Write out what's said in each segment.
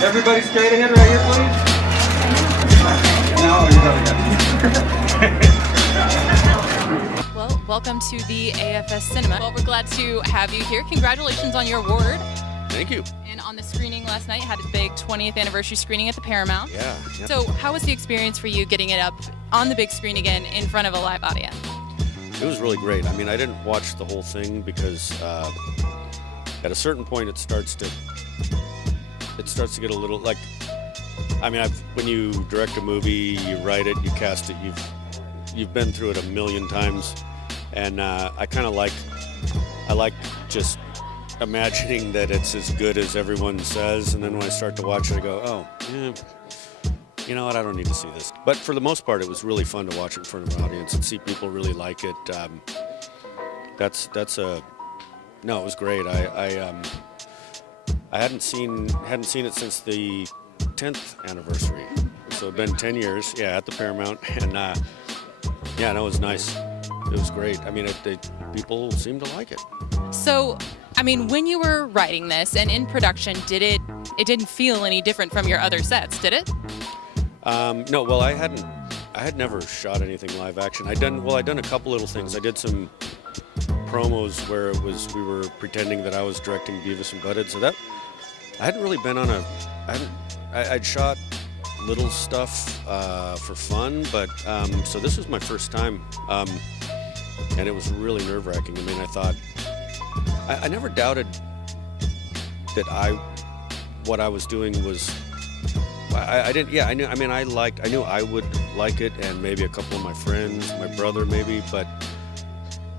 Everybody straight ahead right here, please. No, you're really good. Well, welcome to the AFS Cinema. Well, we're glad to have you here. Congratulations on your award. Thank you. And on the screening last night, had a big 20th anniversary screening at the Paramount. Yeah. So how was the experience for you getting it up on the big screen again in front of a live audience? It was really great. I mean, I didn't watch the whole thing because at a certain point it starts to get a little like, I mean, when you direct a movie, you write it, you cast it, you've been through it a million times, and I like just imagining that it's as good as everyone says, and then when I start to watch it, I go, oh, yeah, you know what, I don't need to see this. But for the most part, it was really fun to watch it in front of an audience and see people really like it. No, it was great. I hadn't seen it since the 10th anniversary, so it'd been 10 years, yeah, at the Paramount, and yeah, no, it was nice. It was great. I mean, people seemed to like it. So, I mean, when you were writing this and in production, it didn't feel any different from your other sets, did it? No, well, I had never shot anything live action. I'd done a couple little things. I did some promos where we were pretending that I was directing Beavis and Butthead, so that I hadn't really been on I'd shot little stuff for fun, but so this was my first time, and it was really nerve-wracking. I mean, I thought I never doubted that what I was doing was I didn't. Yeah, I knew. I mean, I knew I would like it, and maybe a couple of my friends, my brother, maybe. But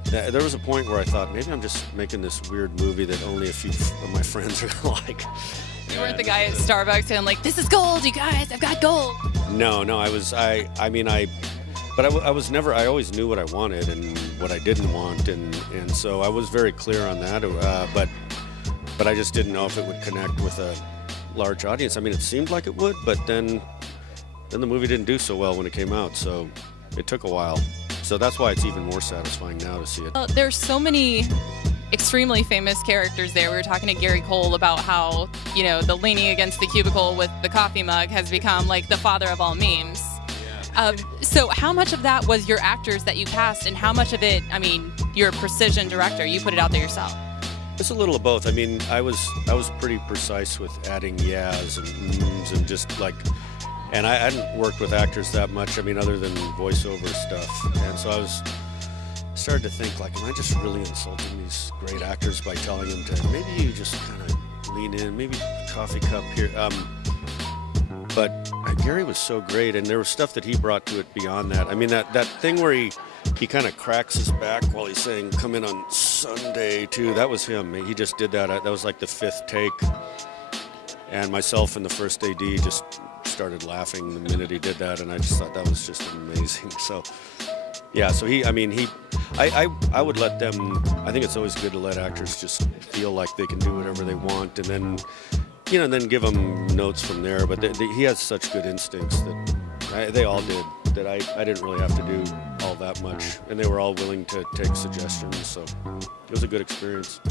there was a point where I thought maybe I'm just making this weird movie that only a few of my friends are gonna like. You weren't the guy at Starbucks saying like, "This is gold, you guys! I've got gold." No, I was. I was never. I always knew what I wanted and what I didn't want, and so I was very clear on that. But I just didn't know if it would connect with a large audience. I mean, it seemed like it would, but then the movie didn't do so well when it came out, so it took a while. So that's why it's even more satisfying now to see it. Well, there's so many extremely famous characters there. We were talking to Gary Cole about how, you know, the leaning against the cubicle with the coffee mug has become like the father of all memes. So how much of that was your actors that you cast, and how much of it, I mean, you're a precision director, you put it out there yourself? It's a little of both. I mean, I was pretty precise with adding yeahs and mms and just like, and I hadn't worked with actors that much, I mean, other than voiceover stuff. And so I started to think, like, am I just really insulting these great actors by telling them to, maybe you just kind of lean in, maybe coffee cup here. But Gary was so great, and there was stuff that he brought to it beyond that. I mean, that thing where he kind of cracks his back while he's saying, come in on Sunday, too. That was him. He just did that. That was like the 5th take. And myself and the first AD just started laughing the minute he did that, and I just thought that was just amazing. So, yeah, so I would let them, I think it's always good to let actors just feel like they can do whatever they want, and then, you know, and then give them notes from there. But he has such good instincts that they all did, that I didn't really have to do all that much, and they were all willing to take suggestions, so it was a good experience.